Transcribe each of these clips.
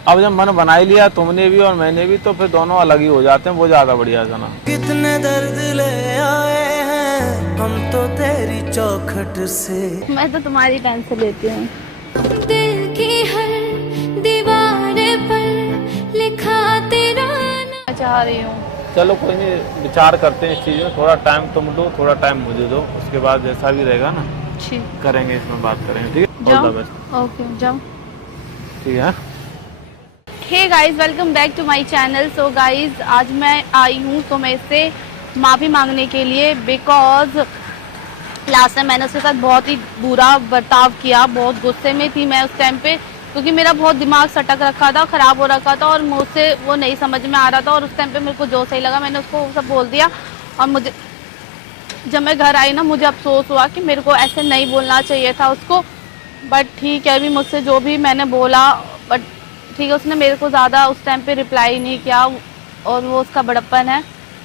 अब जब मन बना ही लिया तुमने भी और मैंने भी, तो फिर दोनों अलग ही हो जाते हैं, वो ज्यादा बढ़िया था ना। कितने दर्द ले आए हैं हम तो तेरी चौखट से। मैं तो तुम्हारी टेंशन लेती हूँ। दिल की हर दीवार पर लिखा तेरा मैं चाह रही हूँ। चलो कोई नहीं, विचार करते हैं इस चीज में, थोड़ा टाइम तुम दो, थोड़ा टाइम मुझे दो, उसके बाद जैसा भी रहेगा ना ठीक, करेंगे, इसमें बात करेंगे, ठीक है? जाओ। All the best. ओके जाओ। ठीक है। Hey guys, welcome back to my channel. So guys, आज मैं आई हूँ तुम्हें से माफ़ी मांगने के लिए, बिकॉज लास्ट टाइम मैंने उसके साथ बहुत ही बुरा बर्ताव किया। बहुत गुस्से में थी मैं उस टाइम पे, क्योंकि मेरा बहुत दिमाग सटक रखा था, ख़राब हो रखा था और मुझसे वो नहीं समझ में आ रहा था। और उस टाइम पे मेरे को जो सही लगा मैंने उसको सब बोल दिया। और मुझे जब मैं घर आई ना, मुझे अफसोस हुआ कि मेरे को ऐसे नहीं बोलना चाहिए था उसको। बट ठीक है, अभी मुझसे जो भी मैंने बोला, बट ठीक है, उसने मेरे को ज़्यादा उस टाइम पे रिप्लाई नहीं किया और वो उसका बड़प्पन है,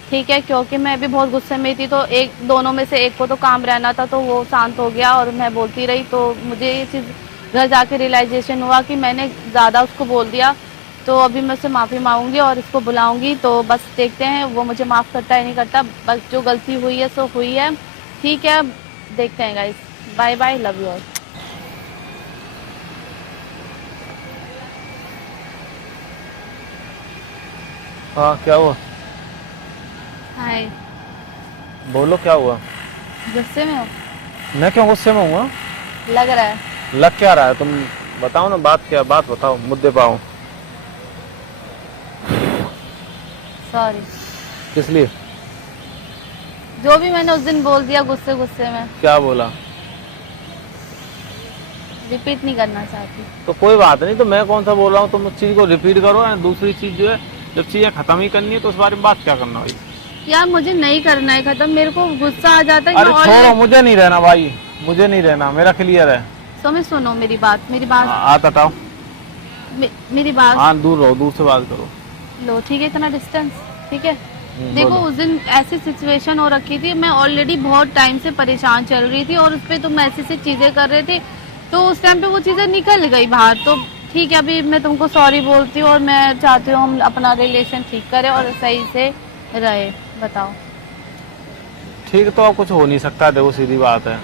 ठीक है। क्योंकि मैं भी बहुत गुस्से में थी, तो एक दोनों में से एक को तो काम रहना था, तो वो शांत हो गया और मैं बोलती रही। तो मुझे ये चीज़ घर जाके रियलाइजेशन हुआ कि मैंने ज़्यादा उसको बोल दिया। तो अभी मैं उससे माफ़ी मांगूंगी और इसको बुलाऊंगी, तो बस देखते हैं वो मुझे माफ़ करता है नहीं करता। बस जो गलती हुई है सो हुई है, ठीक है। देखते हैं guys, bye bye, love you all. हाँ क्या हुआ? हाय। बोलो क्या हुआ? गुस्से में हो? मैं क्यों गुस्से में हूँ? लग रहा है। लग क्या रहा है? तुम बताओ ना, बात क्या, बात बताओ, मुद्दे पे आओ। सॉरी, किस लिए? जो भी मैंने उस दिन बोल दिया गुस्से गुस्से में, क्या बोला? रिपीट नहीं करना चाहती। तो कोई बात नहीं, तो मैं कौन सा बोल रहा हूँ, तुम उस चीज को रिपीट करो। और दूसरी चीज जो है, जब चीजें खत्म ही करनी है तो उस बारे में बात क्या करना भाई? यार मुझे नहीं करना है खत्म, मेरे को गुस्सा आ जाता है। अरे छोड़ो, मुझे नहीं रहना भाई, मुझे नहीं रहना, मेरा क्लियर है। सुनो मेरी बात, मेरी बात। हाथ हटाओ। मेरी बात। हाँ दूर रहो, दूर से बात करो। लो ठीक है, इतना डिस्टेंस ठीक है। देखो बोलो। उस दिन ऐसी सिचुएशन हो रखी थी, मैं ऑलरेडी बहुत टाइम से परेशान चल रही थी और उस पर तुम ऐसी ऐसी चीजें कर रहे थे, तो उस टाइम पे वो चीजें निकल गई बाहर। तो ठीक है, अभी मैं तुमको सॉरी बोलती हूँ और मैं चाहती हूँ हम अपना रिलेशन ठीक करें और सही से रहे। बताओ। ठीक, तो अब कुछ हो नहीं सकता, देखो सीधी बात है।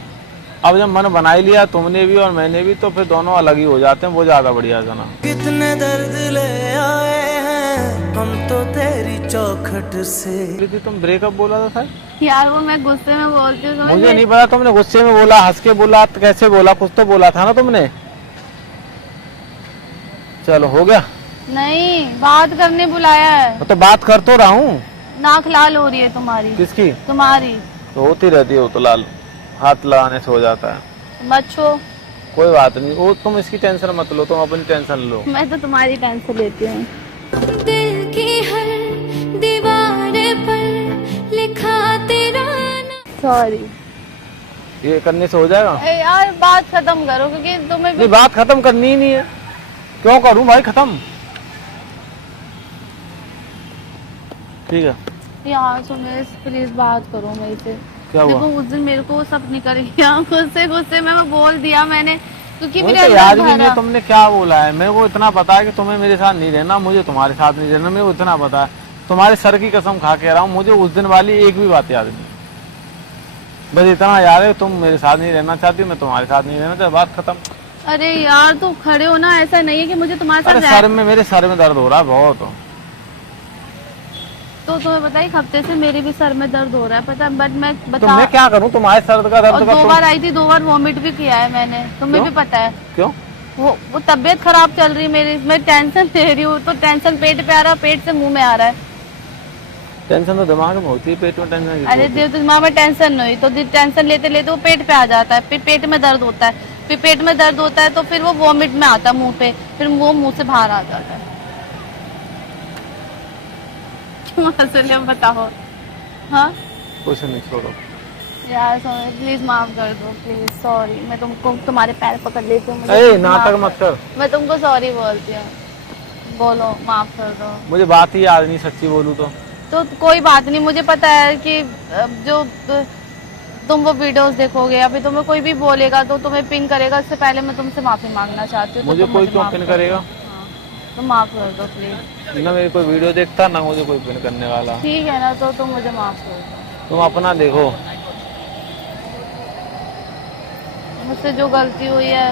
अब जब मन बना ही लिया तुमने भी और मैंने भी, तो फिर दोनों अलग ही हो जाते हैं, वो ज्यादा बढ़िया था ना। कितने दर्द ले आए हैं हम तो तेरी चौखट से। तुम ब्रेकअप बोला था सर? यार वो मैं गुस्से में बोलती हूँ, मुझे नहीं पता, तुमने गुस्से में बोला, हंस के बोला, तो कैसे बोला, कुछ तो बोला था ना तुमने। चलो हो गया। नहीं, बात करने बुलाया है। तो बात कर तो रहा हूँ। नाक लाल हो रही है तुम्हारी। किसकी? तुम्हारी। तो होती रहती है वो तो लाल, हाथ लगाने से हो जाता है। मत छो। कोई बात नहीं, वो तुम इसकी टेंशन मत लो, तुम अपनी टेंशन लो। मैं तो तुम्हारी टेंशन लेती हूँ। दिल की हर दीवार पर लिखा तेरा सॉरी। ये करने से हो जाएगा? यार बात खत्म करो, क्योंकि तुम्हें नहीं, बात खत्म करनी ही नहीं है। क्यों करूं भाई खत्म? ठीक है यार सुमेश प्लीज बात करो मेरे से। क्या हुआ? देखो उस दिन मेरे को सब निकल गया, गुस्से गुस्से में मैं बोल दिया मैंने, क्योंकि मेरे तो याद अंदर भी भरा। नहीं तुमने क्या बोला है। मेरे को इतना पता है कि तुम्हें मेरे साथ नहीं रहना, मुझे तुम्हारे साथ नहीं रहना, मेरे को इतना पता है। तुम्हारे सर की कसम खा के रहा हूँ, मुझे उस दिन वाली एक भी बात याद नहीं। बस इतना याद है, तुम मेरे साथ नहीं रहना चाहती, मैं तुम्हारे साथ नहीं रहना चाहती, बात खत्म। अरे यार तुम खड़े हो ना, ऐसा नहीं है कि मुझे तुम्हारे साथ अरे मेरे सर में दर्द हो रहा है बहुत। तो तुम्हें पता है एक हफ्ते से मेरे भी सर में दर्द हो रहा है, पता है। बट मैं तो मैं क्या करूं, तुम्हारे सर का दर्द और का 2 बार आई थी, 2 बार वॉमिट भी किया है मैंने, तुम्हें भी पता है। क्यों? वो तबीयत खराब चल रही है मेरी, मैं टेंशन ले रही हूँ, तो टेंशन पेट पे आ रहा है, पेट से मुंह में आ रहा है। टेंशन तो दिमाग में होती है, पेट में टेंशन। अरे दिमाग में टेंशन नहीं, तो टेंशन लेते लेते वो पेट पे आ जाता है, फिर पेट में दर्द होता है, फिर पेट में दर्द होता है तो फिर वो वॉमिट में आता है मुंह पे, फिर वो मुंह से बाहर आ जाता है। क्यों हंस रहे हो बताओ? हाँ कुछ नहीं, छोड़ो यार, सॉरी प्लीज माफ कर दो, प्लीज सॉरी। मैं तुमको तुम्हारे पैर पकड़ लेती हूँ, नाटक मत कर। मैं तुमको सॉरी बोलती हूँ, बोलो माफ कर दो। मुझे बात ही याद नहीं, सच्ची बोलूं तो कोई बात नहीं, मुझे पता है कि जो तुम वो वीडियोस देखोगे, अभी तुम्हें कोई भी बोलेगा तो तुम्हें पिन करेगा, इससे पहले मैं तुमसे माफी मांगना चाहती हूँ। मुझे कोई क्यों पिन करेगा? तो माफ कर दो प्लीज। ना मेरी कोई वीडियो देखता ना मुझे कोई पिन करने वाला। ठीक है ना, तो तुम मुझे माफ कर दो। तुम अपना देखो। मुझसे जो गलती हुई है,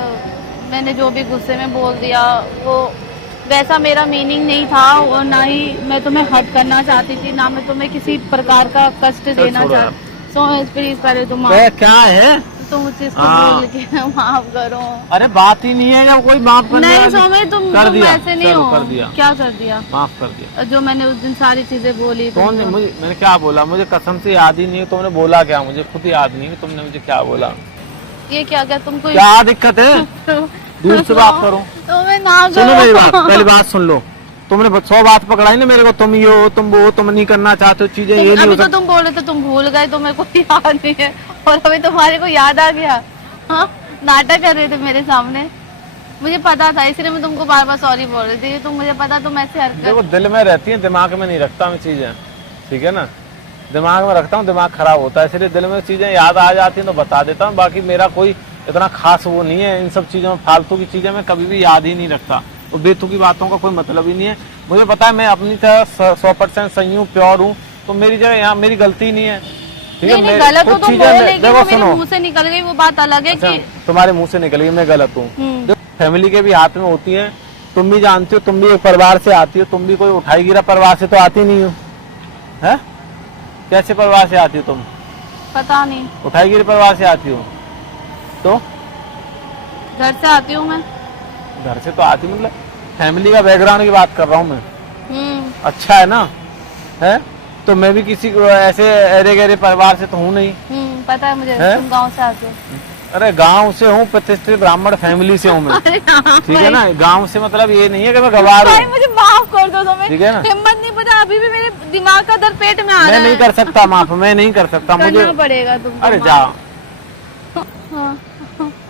मैंने जो भी गुस्से में बोल दिया, वो वैसा मेरा मीनिंग नहीं था, और ना ही मैं तुम्हें हर्ट करना चाहती थी, ना मैं तुम्हें किसी प्रकार का कष्ट देना छोड़ो चाहती। सो प्लीज पहले तुम क्या है तुम उस चीज को हाँ। बोल के माफ करो। अरे बात ही नहीं है जब कोई माफ करने नहीं वाली- सोमे, तुम कर दिया, ऐसे नहीं चलो, हो। कर दिया। क्या कर दिया? माफ कर दिया। जो मैंने उस दिन सारी चीजें बोली कौन ने मुझे, मैंने क्या बोला? मुझे कसम से याद ही नहीं है तुमने बोला क्या, मुझे खुद याद नहीं है तुमने मुझे क्या बोला। ये क्या क्या तुमको क्या दिक्कत है? दूर से बात करो। तो मैं ना सुनो मेरी बात, करो। पहली बात सुन लो। तुमने 100 बात पकड़ाई ना मेरे को, तुम ये हो, तुम वो, तुम नहीं करना चाहते हो चीजें, ये नहीं अभी हो तो सकता। तुम बोल रहे थे तुम भूल गए, तो मेरे को याद नहीं है, और अभी तुम्हारे को याद आ गया। हाँ, नाटक कर रहे थे मेरे सामने। मुझे पता था, इसलिए मैं तुमको बार बार सॉरी बोल रही थी। तुम मुझे पता तुम ऐसे देखो हरकत। दिल में रहती है, दिमाग में नहीं रखता मैं चीजें, ठीक है ना। दिमाग में रखता हूँ, दिमाग खराब होता है, इसलिए दिल में चीजें याद आ जाती हैं तो बता देता हूँ। बाकी मेरा कोई इतना खास वो नहीं है इन सब चीजों में। फालतू की चीजें मैं कभी भी याद ही नहीं रखता, तो बेतुकी बातों का कोई मतलब ही नहीं है। मुझे पता है मैं अपनी तरह 100% सही हूँ, प्योर हूँ, तो मेरी जगह यहाँ मेरी गलती नहीं है, ठीक है। नहीं, मेरी गलत हो कुछ तुम चीजें बोले, मैं- लेकिन देखो वो मेरे सुनो, मुंह से निकल गई, वो बात अलग है अच्छा, कि तुम्हारे मुंह से निकल गई मैं गलत हूँ। हम्म। फैमिली के भी हाथ में होती है, तुम भी जानती हो, तुम भी एक परिवार से आती हो, तुम भी कोई उठाई गिरा परिवार से तो आती नहीं हो, है? कैसे परिवार से आती हो तुम? पता नहीं, उठाई गिरी परिवार से आती हो तो? घर से आती हूँ मैं। घर से तो आती, मतलब फैमिली का बैकग्राउंड की बात कर रहा हूँ मैं। अच्छा है ना, है? तो मैं भी किसी को ऐसे अरे गहरे परिवार से तो हूँ नहीं। पता है मुझे, है? तुम गांव से आते हो। अरे गांव से हूँ, प्रतिष्ठित ब्राह्मण फैमिली से हूँ मैं, ठीक है ना। गांव से मतलब ये नहीं है कि मैं गवार भाई हूँ, मुझे माफ कर दो, तुम्हें ठीक है ना? हिम्मत नहीं, पता अभी भी मेरे दिमाग का दर पेट में आ रहा मैं है। नहीं कर सकता माफ, मैं नहीं कर सकता, मुझे करना पड़ेगा तुमको। अरे माफ। जाओ, हाँ,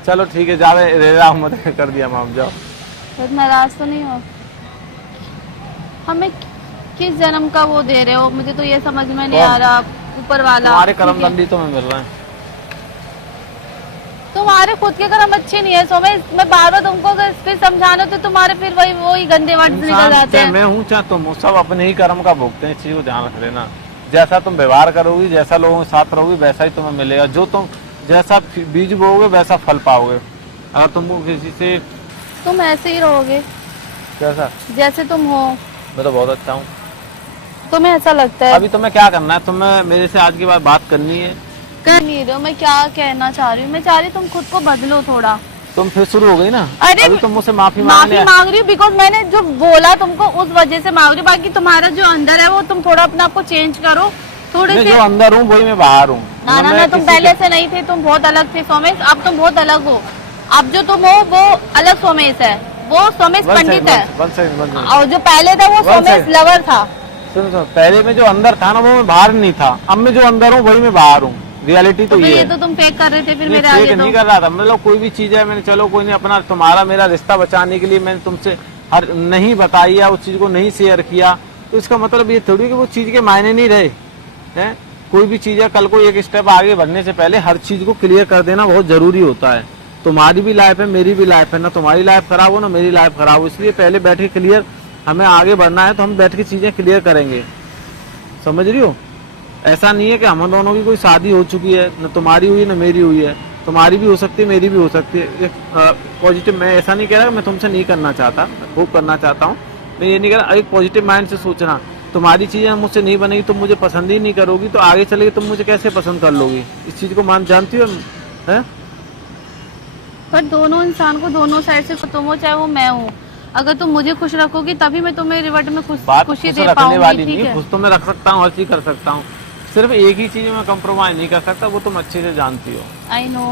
चलो ठीक है, जावे रेरा मत कर दिया माफ, जाओ। तो नाराज तो नहीं हो? हमें किस जन्म का वो दे रहे हो, मुझे तो ये समझ में नहीं आ रहा। ऊपर वाला तुम्हारे ठीक है। कर्म दंडी तुम्हें मिल रहे हैं। तुम्हारे खुद के कर्म अच्छे नहीं है, सो मैं बार बार तुमको अगर फिर समझाना तो तुम्हारे फिर वही गंदे वर्ड निकल इंसान जाते चाहे हैं। मैं हूँ चाहे तुम हो, सब अपने ही कर्म का भोगते हैं, इस चीज को ध्यान रख लेना। जैसा तुम व्यवहार करोगी, जैसा लोगों के साथ रहोगी, वैसा ही तुम्हें मिलेगा। जो तुम जैसा बीज बोओगे वैसा फल पाओगे। अगर तुमको किसी से तुम ऐसे ही रहोगे कैसा, जैसे तुम हो, मैं तो बहुत अच्छा हूँ। तुम्हें ऐसा लगता है। अभी तुम्हें क्या करना है, तुम्हें मेरे से आज के बाद बात करनी है? कर नहीं रहे हो। मैं क्या कहना चाह रही हूँ, मैं चाह रही हूँ तुम खुद को बदलो थोड़ा। तुम फिर शुरू हो गई ना। अरे अभी तुम मुझसे माफी मांगने माफी मांग रही हूँ बिकॉज मैंने जो बोला तुमको उस वजह से मांग रही हूँ। बाकी तुम्हारा जो अंदर है वो तुम थोड़ा अपने आप को चेंज करो थोड़े मैं से। जो अंदर हूँ वही मैं बाहर हूँ। ना ना ना, तुम पहले से नहीं थे, तुम बहुत अलग थे सोमेश, अब तुम बहुत अलग हो। अब जो तुम हो वो अलग सोमेश है, वो सोमेश पंडित है, और जो पहले था वो सोमेश लवर था। सुनो, पहले में जो अंदर था ना वो मैं बाहर नहीं था, अब मैं जो अंदर हूँ वही मैं बाहर हूँ। रियलिटी तो फिर ये ये है। तो तुम फेक कर रहे थे फिर नहीं, मेरे फेक आगे नहीं तो। कर रहा था, मतलब कोई भी चीज है मैंने, चलो कोई नहीं, अपना तुम्हारा मेरा रिश्ता बचाने के लिए मैंने तुमसे हर नहीं बताई या उस चीज को नहीं शेयर किया, तो इसका मतलब ये थोड़ी कि वो चीज के मायने नहीं रहे हैं। कोई भी चीज है, कल को एक स्टेप आगे बढ़ने से पहले हर चीज को क्लियर कर देना बहुत जरूरी होता है। तुम्हारी भी लाइफ है, मेरी भी लाइफ है, ना तुम्हारी लाइफ खराब हो ना मेरी लाइफ खराब हो, इसलिए पहले बैठ के क्लियर, हमें आगे बढ़ना है तो हम बैठ के चीजें क्लियर करेंगे। समझ रही हो? ऐसा नहीं है कि हम दोनों की कोई शादी हो चुकी है, न तुम्हारी हुई न मेरी हुई है। तुम्हारी भी हो सकती है, मेरी भी हो सकती है। पॉजिटिव, मैं ऐसा नहीं कह रहा, मैं तुमसे नहीं करना चाहता, खूब करना चाहता हूँ, मैं ये नहीं कह रहा। एक पॉजिटिव माइंड से सोचना, तुम्हारी चीजें मुझसे नहीं बनेगी, तुम मुझे पसंद ही नहीं करोगी, तो आगे चले के तुम मुझे कैसे पसंद कर लोगी? इस चीज को मान जानती हो है? पर दोनों इंसान को दोनों साइड से, तुम हो चाहे वो मैं हूँ, अगर तुम मुझे खुश रखोगी तभी मैं तुम्हें रिवर्ट में बात खुशी खुश दे रखने पाऊंगी। वाली ठीक नहीं, है, खुश तो मैं रख सकता हूँ, हर चीज कर सकता हूँ, सिर्फ एक ही चीज में कम्प्रोमाइज नहीं कर सकता, वो तुम अच्छे से जानती हो। I know.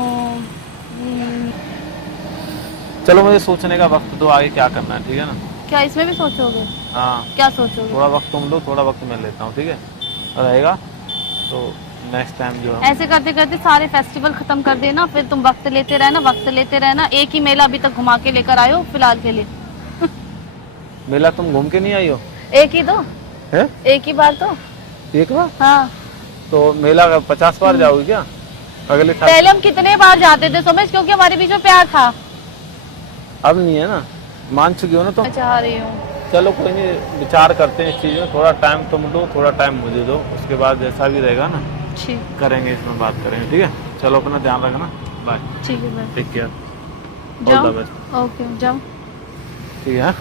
चलो मुझे सोचने का वक्त दो, आगे क्या करना है, ठीक है ना? क्या इसमें भी सोचोगे? हाँ, क्या सोचोगे? थोड़ा वक्त तुम लो, थोड़ा वक्त मैं लेता हूँ, ठीक है रहेगा? तो नेक्स्ट टाइम जो है, ऐसे करते करते सारे फेस्टिवल खत्म कर देना, फिर तुम वक्त लेते रहना, वक्त लेते रहना। एक ही मेला अभी तक घुमा के लेकर आए हो फिलहाल के लिए। मेला तुम घूम के नहीं आई हो? एक ही तो, है एक ही बार तो। एक बार? हाँ, तो मेला 50 बार जाओगी क्या अगले साल? पहले हम कितने बार जाते थे सोमेश, क्योंकि हमारे बीच में प्यार था। अब नहीं है ना, मान चुकी हो ना तुम? मैं चाह रही हूँ। चलो कोई नहीं, विचार करते हैं इस चीज में, थोड़ा टाइम तुम दो, थोड़ा टाइम मुझे दो, उसके बाद जैसा भी रहेगा ना ठीक, करेंगे, इसमें बात करेंगे, ठीक है? चलो अपना ध्यान रखना, बाय, ठीक है, बाय। टेक केयर, ऑल जाओ, द बेस्ट, ओके, जाओ। ठीक है?